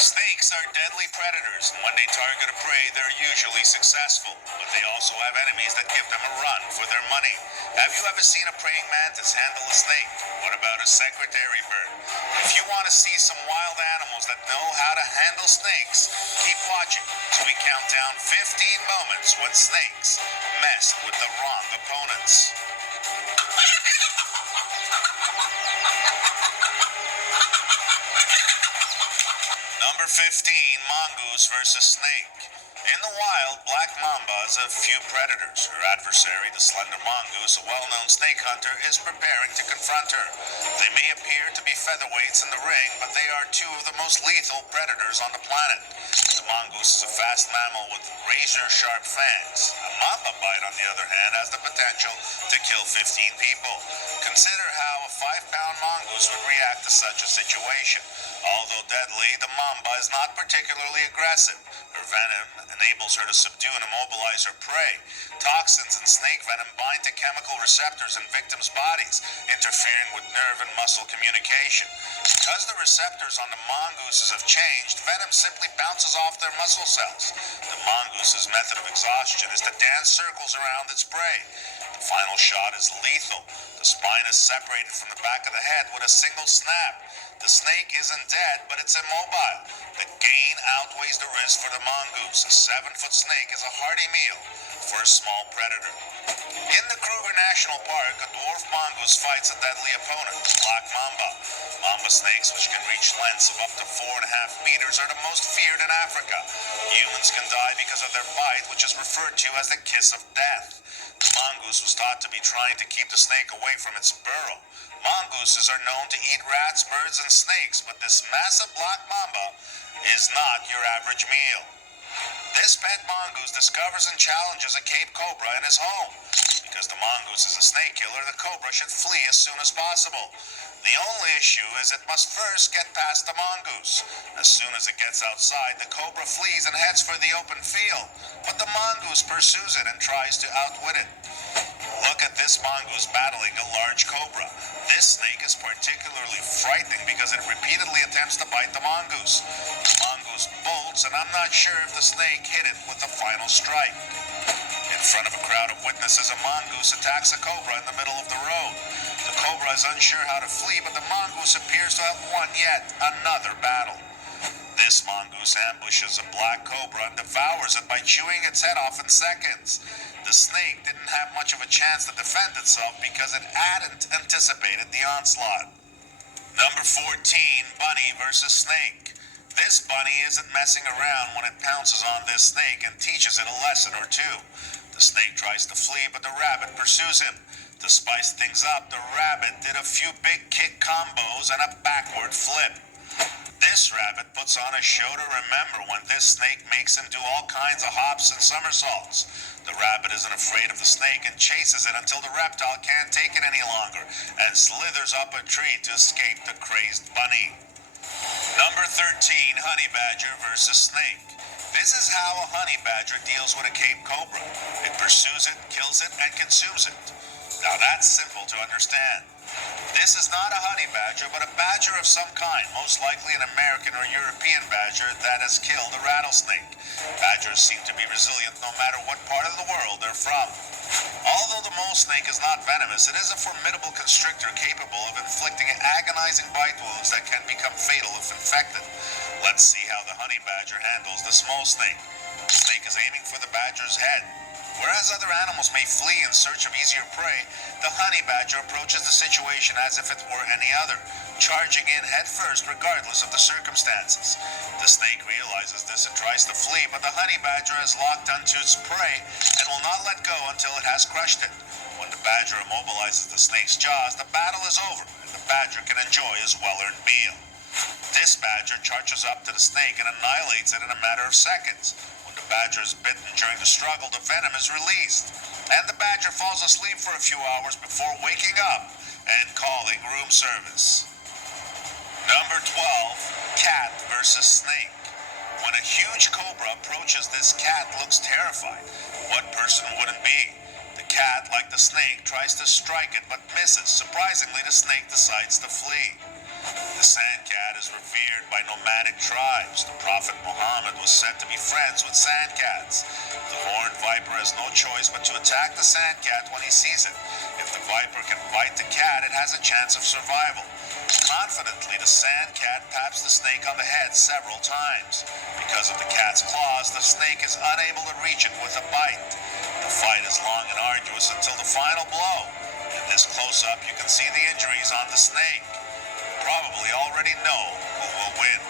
Snakes are deadly predators, and when they target a prey, they're usually successful. But they also have enemies that give them a run for their money. Have you ever seen a praying mantis handle a snake? What about a secretary bird? If you want to see some wild animals that know how to handle snakes, keep watching as we count down 15 moments when snakes messed with the wrong opponents. Number 15, mongoose versus snake. In the wild, black mamba has a few predators. Her adversary, the slender mongoose, a well-known snake hunter, is preparing to confront her. They may appear to be featherweights in the ring, but they are two of the most lethal predators on the planet. The mongoose is a fast mammal with razor-sharp fangs. A mamba bite, on the other hand, has the potential to kill 15 people. Consider how a 5-pound mongoose would react to such a situation. Although deadly, the mamba is not particularly aggressive. Her venom enables her to subdue and immobilize her prey. Toxins in snake venom bind to chemical receptors in victims' bodies, interfering with nerve and muscle communication. Because the receptors on the mongooses have changed, venom simply bounces off their muscle cells. The mongoose's method of exhaustion is to dance circles around its prey. The final shot is lethal. The spine is separated from the back of the head with a single snap. The snake isn't dead, but it's immobile. The gain outweighs the risk for the mongoose. A 7-foot snake is a hearty meal for a small predator. In the Kruger National Park, a dwarf mongoose fights a deadly opponent, the black mamba. Mamba snakes, which can reach lengths of up to 4.5 meters, are the most feared in Africa. Humans can die because of their bite, which is referred to as the kiss of death. The mongoose was thought to be trying to keep the snake away from its burrow. Mongooses are known to eat rats, birds, and snakes, but this massive black mamba is not your average meal. This pet mongoose discovers and challenges a Cape cobra in his home. Because the mongoose is a snake killer, the cobra should flee as soon as possible. The only issue is it must first get past the mongoose. As soon as it gets outside, the cobra flees and heads for the open field. But the mongoose pursues it and tries to outwit it. Look at this mongoose battling a large cobra. This snake is particularly frightening because it repeatedly attempts to bite the mongoose. The mongoose bolts, and I'm not sure if the snake hit it with the final strike. In front of a crowd of witnesses, a mongoose attacks a cobra in the middle of the road. The cobra is unsure how to flee, but the mongoose appears to have won yet another battle. This mongoose ambushes a black cobra and devours it by chewing its head off in seconds. The snake didn't have much of a chance to defend itself because it hadn't anticipated the onslaught. Number 14, bunny versus snake. This bunny isn't messing around when it pounces on this snake and teaches it a lesson or two. The snake tries to flee, but the rabbit pursues him. To spice things up, the rabbit did a few big kick combos and a backward flip. This rabbit puts on a show to remember when this snake makes him do all kinds of hops and somersaults. The rabbit isn't afraid of the snake and chases it until the reptile can't take it any longer and slithers up a tree to escape the crazed bunny. Number 13, honey badger versus snake. This is how a honey badger deals with a Cape cobra. It pursues it, kills it, and consumes it. Now that's simple to understand. This is not a honey badger, but a badger of some kind, most likely an American or European badger that has killed a rattlesnake. Badgers seem to be resilient no matter what part of the world they're from. Although the mole snake is not venomous, it is a formidable constrictor capable of inflicting agonizing bite wounds that can become fatal if infected. Let's see how the honey badger handles the mole snake. The snake is aiming for the badger's head. Whereas other animals may flee in search of easier prey, the honey badger approaches the situation as if it were any other, charging in headfirst regardless of the circumstances. The snake realizes this and tries to flee, but the honey badger is locked onto its prey and will not let go until it has crushed it. When the badger immobilizes the snake's jaws, the battle is over, and the badger can enjoy his well-earned meal. This badger charges up to the snake and annihilates it in a matter of seconds. When the badger is bitten during the struggle, the venom is released, and the badger falls asleep for a few hours before waking up and calling room service. Number 12, cat versus snake. When a huge cobra approaches, this cat looks terrified. What person wouldn't be? The cat, like the snake, tries to strike it but misses. Surprisingly, the snake decides to flee. The sandcat is revered by nomadic tribes. The Prophet Muhammad was said to be friends with sandcats. The horned viper has no choice but to attack the sandcat when he sees it. If the viper can bite the cat, it has a chance of survival. Confidently, the sandcat taps the snake on the head several times. Because of the cat's claws, the snake is unable to reach it with a bite. The fight is long and arduous until the final blow. In this close-up, you can see the injuries on the snake. Probably already know who will win.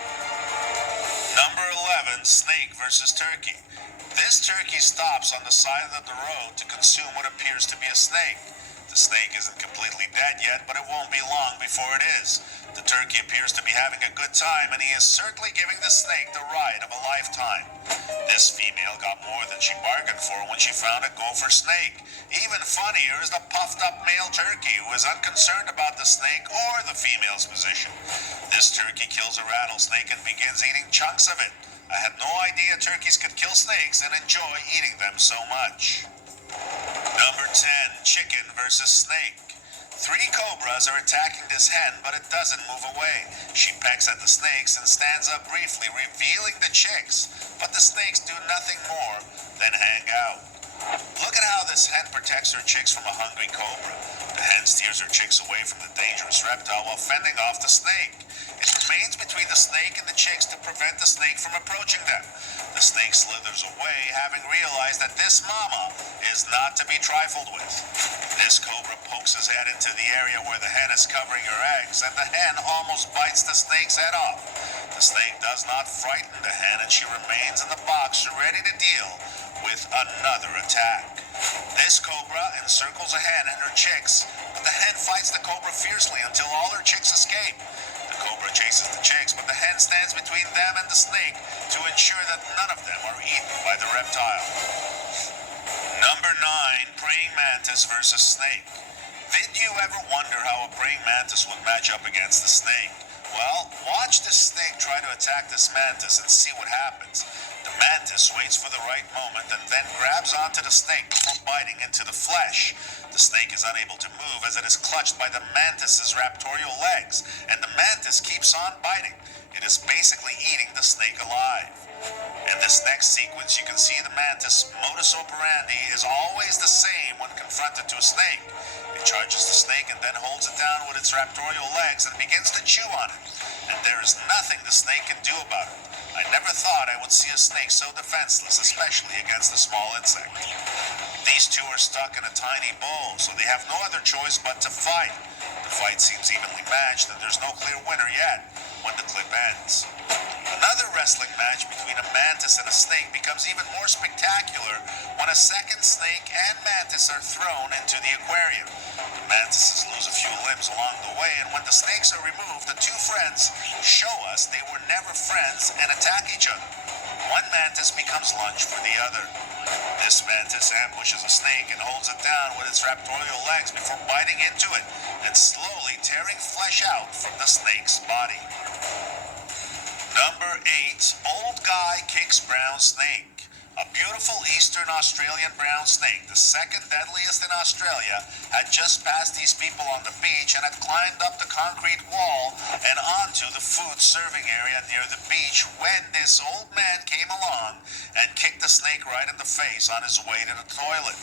Number 11, snake versus turkey. This turkey stops on the side of the road to consume what appears to be a snake. The snake isn't completely dead yet, but it won't be long before it is. The turkey appears to be having a good time, and he is certainly giving the snake the ride of a lifetime. This female got more than she bargained for when she found a gopher snake. Even funnier is the puffed-up male turkey who is unconcerned about the snake or the female's position. This turkey kills a rattlesnake and begins eating chunks of it. I had no idea turkeys could kill snakes and enjoy eating them so much. Number 10, chicken versus snake. 3 cobras are attacking this hen, but it doesn't move away. She pecks at the snakes and stands up briefly, revealing the chicks, but the snakes do nothing more than hang out. Look at how this hen protects her chicks from a hungry cobra. The hen steers her chicks away from the dangerous reptile while fending off the snake. It remains between the snake and the chicks to prevent the snake from approaching them. The snake slithers away, having realized that this mama is not to be trifled with. This cobra pokes his head into the area where the hen is covering her eggs, and the hen almost bites the snake's head off. The snake does not frighten the hen, and she remains in the box ready to deal with another attack. This cobra encircles a hen and her chicks, but the hen fights the cobra fiercely until all her chicks escape. The cobra chases the chicks, but the hen stands between them and the snake to ensure that none of them are eaten by the reptile. Number 9, praying mantis versus snake. Did you ever wonder how a praying mantis would match up against the snake? Well, watch this snake try to attack this mantis and see what happens. The mantis waits for the right moment and then grabs onto the snake before biting into the flesh. The snake is unable to move as it is clutched by the mantis's raptorial legs, and the mantis keeps on biting. It is basically eating the snake alive. In this next sequence, you can see the mantis' modus operandi is always the same when confronted to a snake. It charges the snake and then holds it down with its raptorial legs and begins to chew on it. And there is nothing the snake can do about it. I never thought I would see a snake so defenseless, especially against a small insect. These two are stuck in a tiny bowl, so they have no other choice but to fight. The fight seems evenly matched, and there's no clear winner yet when the clip ends. Another wrestling match between a mantis and a snake becomes even more spectacular when a second snake and mantis are thrown into the aquarium. The mantises lose a few limbs along the way, and when the snakes are removed, the two friends show us they were never friends and attack each other. One mantis becomes lunch for the other. This mantis ambushes a snake and holds it down with its raptorial legs before biting into it and slowly tearing flesh out from the snake's body. Number 8, old guy kicks brown snake. A beautiful eastern Australian brown snake, the second deadliest in Australia, had just passed these people on the beach and had climbed up the concrete wall and onto the food serving area near the beach when this old man came along and kicked the snake right in the face on his way to the toilet.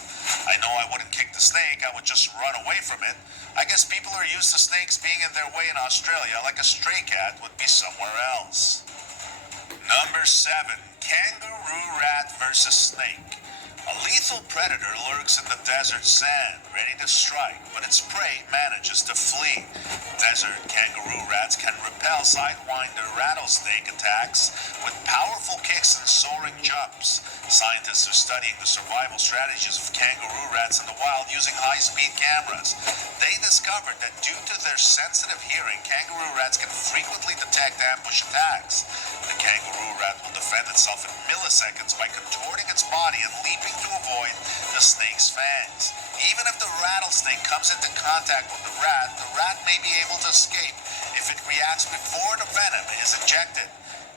I know I wouldn't kick the snake, I would just run away from it. I guess people are used to snakes being in their way in Australia like a stray cat would be somewhere else. Number 7, kangaroo rat versus snake. A lethal predator lurks in the desert sand, ready to strike, but its prey manages to flee. Desert kangaroo rats can repel sidewinder rattlesnake attacks with powerful kicks and soaring jumps. Scientists are studying the survival strategies of kangaroo rats in the wild using high-speed cameras. They discovered that due to their sensitive hearing, kangaroo rats can frequently detect ambush attacks. The kangaroo rat will defend itself in milliseconds by contorting its body and leaping to avoid the snake's fangs. Even if the rattlesnake comes into contact with the rat may be able to escape if it reacts before the venom is injected.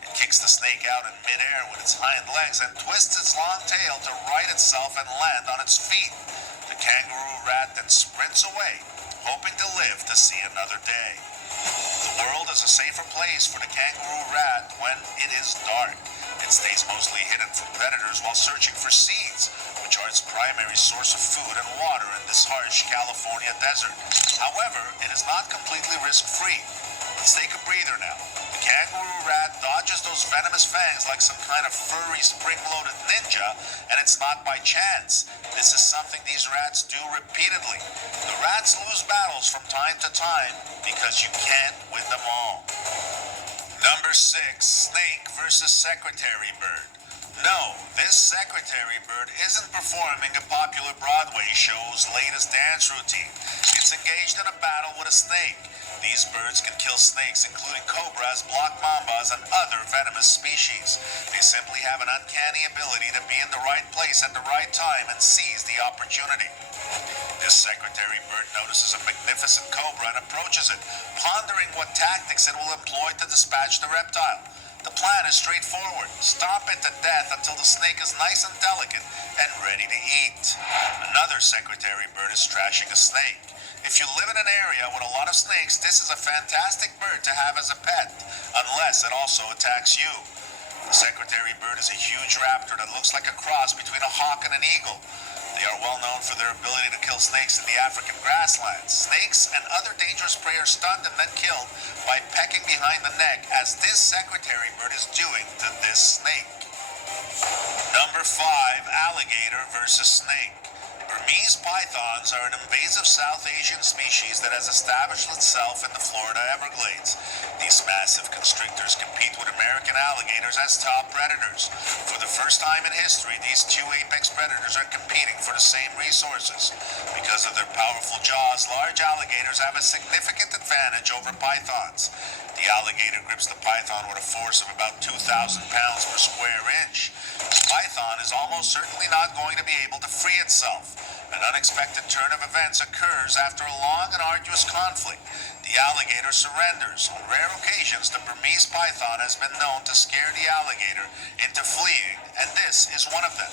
It kicks the snake out in midair with its hind legs and twists its long tail to right itself and land on its feet. The kangaroo rat then sprints away, hoping to live to see another day. The world is a safer place for the kangaroo rat when it is dark. It stays mostly hidden from predators while searching for seeds, which are its primary source of food and water in this harsh California desert. However, it is not completely risk-free. Let's take a breather now. The kangaroo rat dodges those venomous fangs like some kind of furry spring-loaded ninja, and it's not by chance. This is something these rats do repeatedly. The rats lose battles from time to time because you can't win them all. Number 6, snake versus secretary bird. No, this secretary bird isn't performing a popular Broadway show's latest dance routine. It's engaged in a battle with a snake. These birds can kill snakes, including cobras, black mambas, and other venomous species. They simply have an uncanny ability to be in the right place at the right time and seize the opportunity. This secretary bird notices a magnificent cobra and approaches it, pondering what tactics it will employ to dispatch the reptile. The plan is straightforward. Stomp it to death until the snake is nice and delicate and ready to eat. Another secretary bird is trashing a snake. If you live in an area with a lot of snakes, this is a fantastic bird to have as a pet, unless it also attacks you. The secretary bird is a huge raptor that looks like a cross between a hawk and an eagle. They are well known for their ability to kill snakes in the African grasslands. Snakes and other dangerous prey are stunned and then killed by pecking behind the neck, as this secretary bird is doing to this snake. Number 5, alligator versus snake. Burmese pythons are an invasive South Asian species that has established itself in the Florida Everglades. These massive constrictors compete with American alligators as top predators. For the first time in history, these two apex predators are competing for the same resources. Because of their powerful jaws, large alligators have a significant advantage over pythons. The alligator grips the python with a force of about 2,000 pounds per square inch. The python is almost certainly not going to be able to free itself. An unexpected turn of events occurs after a long and arduous conflict. The alligator surrenders. On rare occasions, the Burmese python has been known to scare the alligator into fleeing, and this is one of them.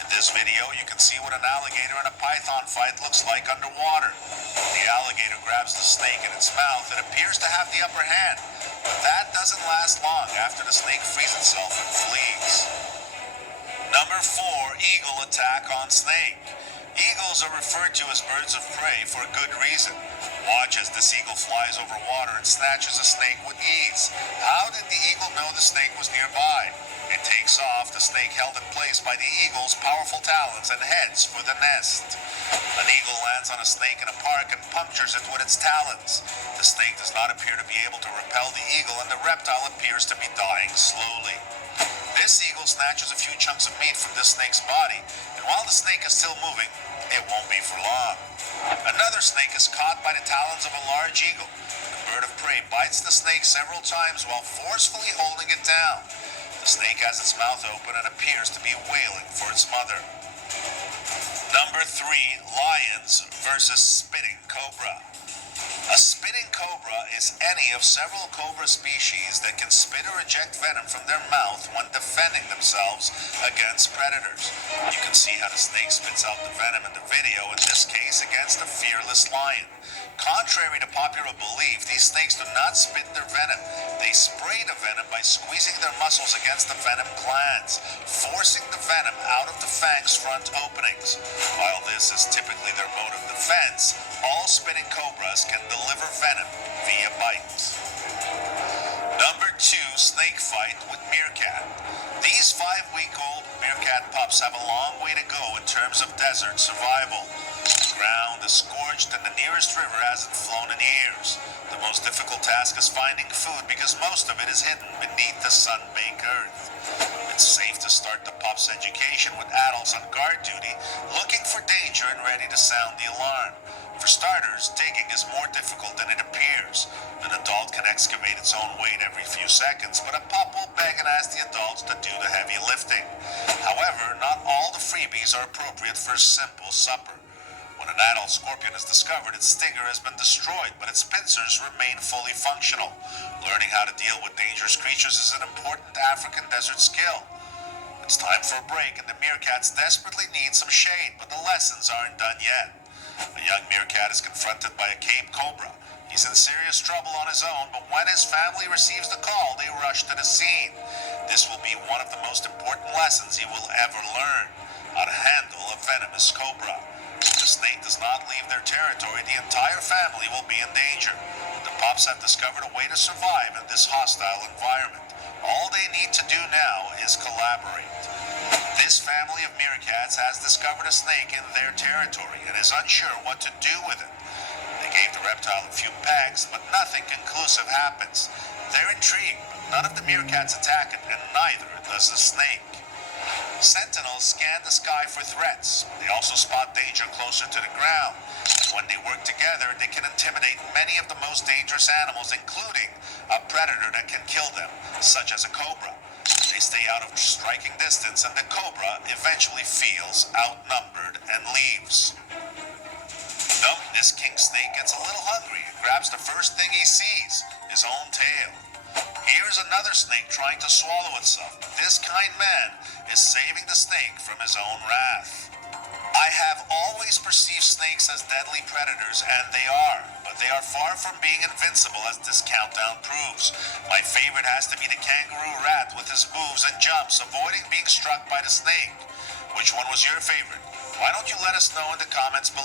In this video, you can see what an alligator and a python fight looks like underwater. When the alligator grabs the snake in its mouth, it appears to have the upper hand, but that doesn't last long after the snake frees itself and flees. Number 4, eagle attack on snake. Eagles are referred to as birds of prey for a good reason. Watch as this eagle flies over water and snatches a snake with ease. How did the eagle know the snake was nearby? It takes off, the snake held in place by the eagle's powerful talons, and heads for the nest. An eagle lands on a snake in a park and punctures it with its talons. The snake does not appear to be able to repel the eagle, and the reptile appears to be dying slowly. This eagle snatches a few chunks of meat from this snake's body, and while the snake is still moving, it won't be for long. Another snake is caught by the talons of a large eagle. The bird of prey bites the snake several times while forcefully holding it down. The snake has its mouth open and appears to be wailing for its mother. Number 3, lions versus spitting cobra. A spitting cobra is any of several cobra species that can spit or eject venom from their mouth when defending themselves against predators. You can see how the snake spits out the venom in the video, in this case against a fearless lion. Contrary to popular belief, these snakes do not spit their venom. They spray the venom by squeezing their muscles against the venom glands, forcing the venom out of the fang's front openings. While this is typically their mode of defense, all spitting cobras can deliver venom via bites. Number 2, snake fight with meerkat. These 5-week-old meerkat pups have a long way to go in terms of desert survival. The ground is scorched and the nearest river hasn't flown in years. The most difficult task is finding food because most of it is hidden beneath the sun-baked earth. It's safe to start the pup's education with adults on guard duty, looking for danger and ready to sound the alarm. For starters, digging is more difficult than it appears. An adult can excavate its own weight every few seconds, but a pup will beg and ask the adults to do the heavy lifting. However, not all the freebies are appropriate for a simple supper. When an adult scorpion is discovered, its stinger has been destroyed, but its pincers remain fully functional. Learning how to deal with dangerous creatures is an important African desert skill. It's time for a break, and the meerkats desperately need some shade, but the lessons aren't done yet. A young meerkat is confronted by a Cape cobra. He's in serious trouble on his own, but when his family receives the call, they rush to the scene. This will be one of the most important lessons he will ever learn: how to handle a venomous cobra. If the snake does not leave their territory, the entire family will be in danger. The pups have discovered a way to survive in this hostile environment. All they need to do now is collaborate. This family of meerkats has discovered a snake in their territory and is unsure what to do with it. They gave the reptile a few pegs, but nothing conclusive happens. They're intrigued, but none of the meerkats attack it, and neither does the snake. Sentinels scan the sky for threats. They also spot danger closer to the ground. When they work together, they can intimidate many of the most dangerous animals, including a predator that can kill them, such as a cobra. They stay out of striking distance, and the cobra eventually feels outnumbered and leaves. Nope, this king snake gets a little hungry and grabs the first thing he sees, his own tail. Here's another snake trying to swallow itself, but this kind man is saving the snake from his own wrath. I have always perceived snakes as deadly predators, and they are, but they are far from being invincible, as this countdown proves. My favorite has to be the kangaroo rat with his moves and jumps, avoiding being struck by the snake. Which one was your favorite? Why don't you let us know in the comments below?